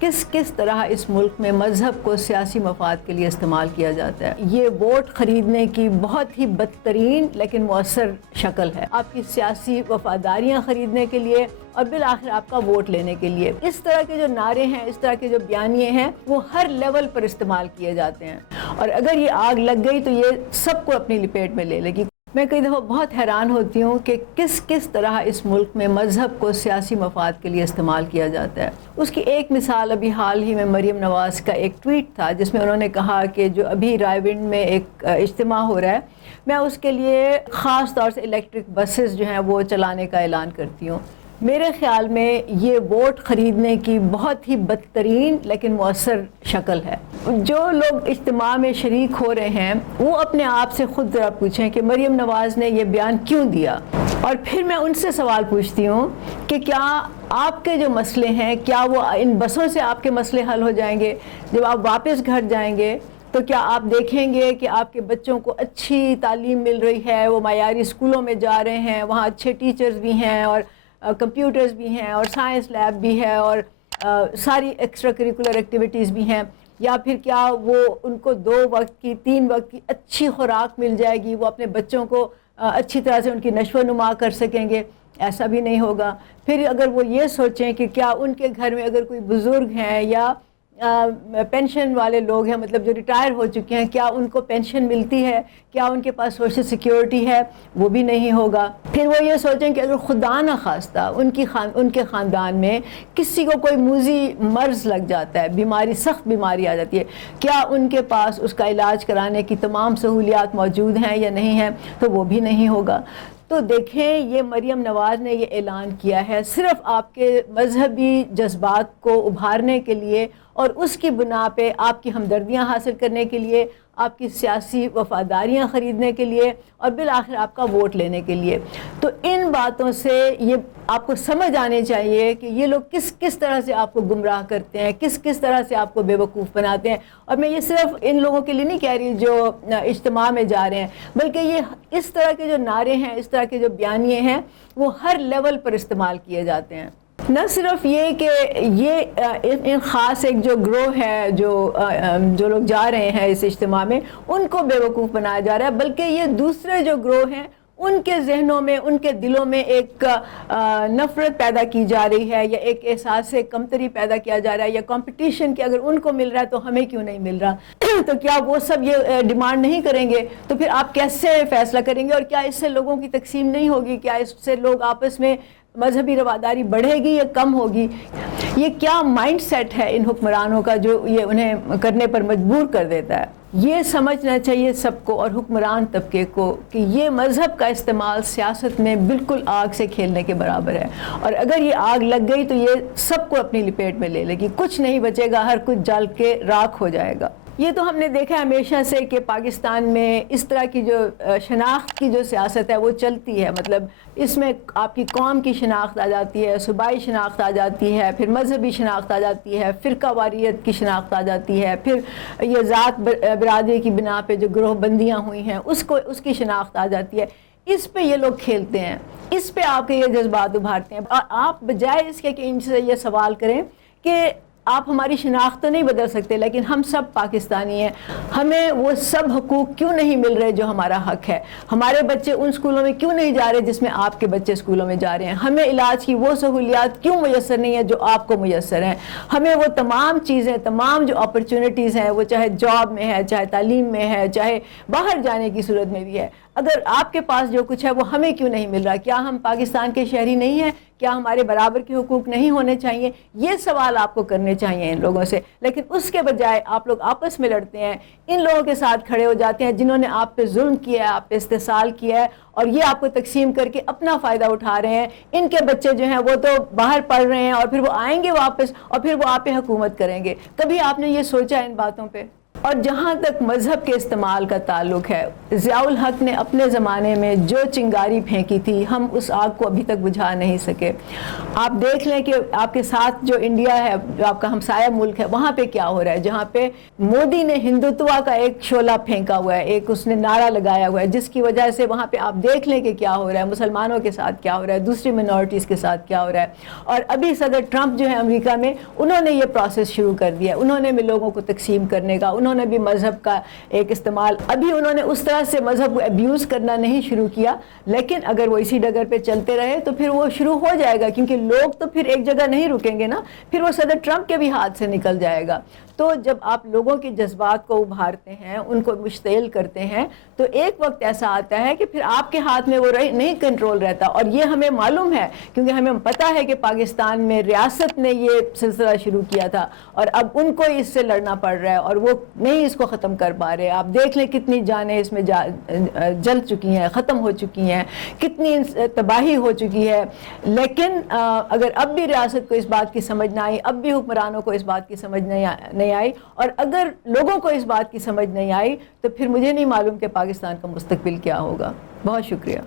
کس طرح اس ملک میں مذہب کو سیاسی مفاد کے لیے استعمال کیا جاتا ہے۔ یہ ووٹ خریدنے کی بہت ہی بدترین لیکن مؤثر شکل ہے، آپ کی سیاسی وفاداریاں خریدنے کے لیے اور بالآخر آپ کا ووٹ لینے کے لیے۔ اس طرح کے جو نعرے ہیں، اس طرح کے جو بیانیے ہیں، وہ ہر لیول پر استعمال کیے جاتے ہیں، اور اگر یہ آگ لگ گئی تو یہ سب کو اپنی لپیٹ میں لے لے گی۔ میں کئی دفعہ بہت حیران ہوتی ہوں کہ کس طرح اس ملک میں مذہب کو سیاسی مفاد کے لیے استعمال کیا جاتا ہے۔ اس کی ایک مثال ابھی حال ہی میں مریم نواز کا ایک ٹویٹ تھا، جس میں انہوں نے کہا کہ جو ابھی رائے ونڈ میں ایک اجتماع ہو رہا ہے، میں اس کے لیے خاص طور سے الیکٹرک بسز جو ہیں وہ چلانے کا اعلان کرتی ہوں۔ میرے خیال میں یہ ووٹ خریدنے کی بہت ہی بدترین لیکن مؤثر شکل ہے۔ جو لوگ اجتماع میں شریک ہو رہے ہیں وہ اپنے آپ سے خود ذرا پوچھیں کہ مریم نواز نے یہ بیان کیوں دیا، اور پھر میں ان سے سوال پوچھتی ہوں کہ کیا آپ کے جو مسئلے ہیں، کیا وہ ان بسوں سے آپ کے مسئلے حل ہو جائیں گے؟ جب آپ واپس گھر جائیں گے تو کیا آپ دیکھیں گے کہ آپ کے بچوں کو اچھی تعلیم مل رہی ہے، وہ معیاری اسکولوں میں جا رہے ہیں، وہاں اچھے ٹیچرز بھی ہیں اور کمپیوٹرز بھی ہیں اور سائنس لیب بھی ہے اور ساری ایکسٹرا کریکولر ایکٹیویٹیز بھی ہیں؟ یا پھر کیا وہ ان کو 2 وقت کی 3 وقت کی اچھی خوراک مل جائے گی، وہ اپنے بچوں کو اچھی طرح سے ان کی نشو و نما کر سکیں گے؟ ایسا بھی نہیں ہوگا۔ پھر اگر وہ یہ سوچیں کہ کیا ان کے گھر میں اگر کوئی بزرگ ہیں یا پینشن والے لوگ ہیں، مطلب جو ریٹائر ہو چکے ہیں، کیا ان کو پینشن ملتی ہے، کیا ان کے پاس سوشل سیکیورٹی ہے؟ وہ بھی نہیں ہوگا۔ پھر وہ یہ سوچیں کہ اگر خدا نہ خواستہ ان کے خاندان میں کسی کو کوئی موذی مرض لگ جاتا ہے، بیماری، سخت بیماری آ جاتی ہے، کیا ان کے پاس اس کا علاج کرانے کی تمام سہولیات موجود ہیں یا نہیں ہیں؟ تو وہ بھی نہیں ہوگا۔ تو دیکھیں، یہ مریم نواز نے یہ اعلان کیا ہے صرف آپ کے مذہبی جذبات کو ابھارنے کے لیے اور اس کی بنا پہ آپ کی ہمدردیاں حاصل کرنے کے لیے، آپ کی سیاسی وفاداریاں خریدنے کے لیے اور بالآخر آپ کا ووٹ لینے کے لیے۔ تو ان باتوں سے یہ آپ کو سمجھ آنے چاہیے کہ یہ لوگ کس طرح سے آپ کو گمراہ کرتے ہیں، کس طرح سے آپ کو بے وقوف بناتے ہیں۔ اور میں یہ صرف ان لوگوں کے لیے نہیں کہہ رہی جو اجتماع میں جا رہے ہیں، بلکہ یہ اس طرح کے جو نعرے ہیں، اس طرح کے جو بیانیے ہیں، وہ ہر لیول پر استعمال کیے جاتے ہیں۔ نہ صرف یہ کہ یہ خاص ایک جو گروہ ہے جو لوگ جا رہے ہیں اس اجتماع میں، ان کو بے وقوف بنایا جا رہا ہے، بلکہ یہ دوسرے جو گروہ ہیں ان کے ذہنوں میں، ان کے دلوں میں ایک نفرت پیدا کی جا رہی ہے، یا ایک احساس کمتری پیدا کیا جا رہا ہے، یا کمپٹیشن کہ اگر ان کو مل رہا ہے تو ہمیں کیوں نہیں مل رہا؟ تو کیا وہ سب یہ ڈیمانڈ نہیں کریں گے؟ تو پھر آپ کیسے فیصلہ کریں گے؟ اور کیا اس سے لوگوں کی تقسیم نہیں ہوگی؟ کیا اس سے لوگ آپس میں مذہبی رواداری بڑھے گی یا کم ہوگی؟ یہ کیا مائنڈ سیٹ ہے ان حکمرانوں کا جو یہ انہیں کرنے پر مجبور کر دیتا ہے؟ یہ سمجھنا چاہیے سب کو اور حکمران طبقے کو کہ یہ مذہب کا استعمال سیاست میں بالکل آگ سے کھیلنے کے برابر ہے، اور اگر یہ آگ لگ گئی تو یہ سب کو اپنی لپیٹ میں لے لے گی، کچھ نہیں بچے گا، ہر کچھ جل کے راکھ ہو جائے گا۔ یہ تو ہم نے دیکھا ہمیشہ سے کہ پاکستان میں اس طرح کی جو شناخت کی جو سیاست ہے وہ چلتی ہے، مطلب اس میں آپ کی قوم کی شناخت آ جاتی ہے، صوبائی شناخت آ جاتی ہے، پھر مذہبی شناخت آ جاتی ہے، فرقہ واریت کی شناخت آ جاتی ہے، پھر یہ ذات برادری کی بنا پہ جو گروہ بندیاں ہوئی ہیں اس کی شناخت آ جاتی ہے۔ اس پہ یہ لوگ کھیلتے ہیں، اس پہ آپ کے یہ جذبات ابھارتے ہیں، اور آپ بجائے اس کے کہ ان سے یہ سوال کریں کہ آپ ہماری شناخت تو نہیں بدل سکتے لیکن ہم سب پاکستانی ہیں، ہمیں وہ سب حقوق کیوں نہیں مل رہے جو ہمارا حق ہے؟ ہمارے بچے ان اسکولوں میں کیوں نہیں جا رہے جس میں آپ کے بچے اسکولوں میں جا رہے ہیں؟ ہمیں علاج کی وہ سہولیات کیوں میسر نہیں ہیں جو آپ کو میسر ہیں؟ ہمیں وہ تمام چیزیں، تمام جو اپرچونٹیز ہیں، وہ چاہے جاب میں ہے، چاہے تعلیم میں ہے، چاہے باہر جانے کی صورت میں بھی ہے، اگر آپ کے پاس جو کچھ ہے وہ ہمیں کیوں نہیں مل رہا؟ کیا ہم پاکستان کے شہری نہیں ہیں؟ کیا ہمارے برابر کے حقوق نہیں ہونے چاہیے؟ یہ سوال آپ کو کرنے چاہیے ان لوگوں سے، لیکن اس کے بجائے آپ لوگ آپس میں لڑتے ہیں، ان لوگوں کے ساتھ کھڑے ہو جاتے ہیں جنہوں نے آپ پہ ظلم کیا ہے، آپ پہ استحصال کیا ہے، اور یہ آپ کو تقسیم کر کے اپنا فائدہ اٹھا رہے ہیں۔ ان کے بچے جو ہیں وہ تو باہر پڑھ رہے ہیں اور پھر وہ آئیں گے واپس اور پھر وہ آپ پہ حکومت کریں گے۔ کبھی آپ نے یہ سوچا ان باتوں پہ؟ اور جہاں تک مذہب کے استعمال کا تعلق ہے، ضیاء الحق نے اپنے زمانے میں جو چنگاری پھینکی تھی ہم اس آگ کو ابھی تک بجھا نہیں سکے۔ آپ دیکھ لیں کہ آپ کے ساتھ جو انڈیا ہے، جو آپ کا ہمسایہ ملک ہے، وہاں پہ کیا ہو رہا ہے، جہاں پہ مودی نے ہندوتوا کا ایک شعلہ پھینکا ہوا ہے، ایک اس نے نعرہ لگایا ہوا ہے، جس کی وجہ سے وہاں پہ آپ دیکھ لیں کہ کیا ہو رہا ہے، مسلمانوں کے ساتھ کیا ہو رہا ہے، دوسری منورٹیز کے ساتھ کیا ہو رہا ہے۔ اور ابھی صدر ٹرمپ جو ہے امریکہ میں، انہوں نے یہ پروسیس شروع کر دیا ہے، انہوں نے بھی لوگوں کو تقسیم کرنے کا، انہوں نے بھی مذہب کا ایک استعمال، ابھی انہوں نے اس طرح سے مذہب کو ابیوز کرنا نہیں شروع کیا، لیکن اگر وہ اسی ڈگر پہ چلتے رہے تو پھر وہ شروع ہو جائے گا، کیونکہ لوگ تو پھر ایک جگہ نہیں رکیں گے نا، پھر وہ صدر ٹرمپ کے بھی ہاتھ سے نکل جائے گا۔ تو جب آپ لوگوں کے جذبات کو ابھارتے ہیں، ان کو مشتعل کرتے ہیں، تو ایک وقت ایسا آتا ہے کہ پھر آپ کے ہاتھ میں وہ نہیں کنٹرول رہتا، اور یہ ہمیں معلوم ہے کیونکہ ہمیں پتہ ہے کہ پاکستان میں ریاست نے یہ سلسلہ شروع کیا تھا، اور اب ان کو اس سے لڑنا پڑ رہا ہے اور وہ نہیں اس کو ختم کر پا رہے۔ آپ دیکھ لیں کتنی جانیں اس میں جل چکی ہیں، ختم ہو چکی ہیں، کتنی تباہی ہو چکی ہے، لیکن اگر اب بھی ریاست کو اس بات کی سمجھ نہ آئی، اب بھی حکمرانوں کو اس بات کی سمجھ نہیں آئی، اور اگر لوگوں کو اس بات کی سمجھ نہیں آئی، تو پھر مجھے نہیں معلوم کہ پاکستان کا مستقبل کیا ہوگا۔ بہت شکریہ۔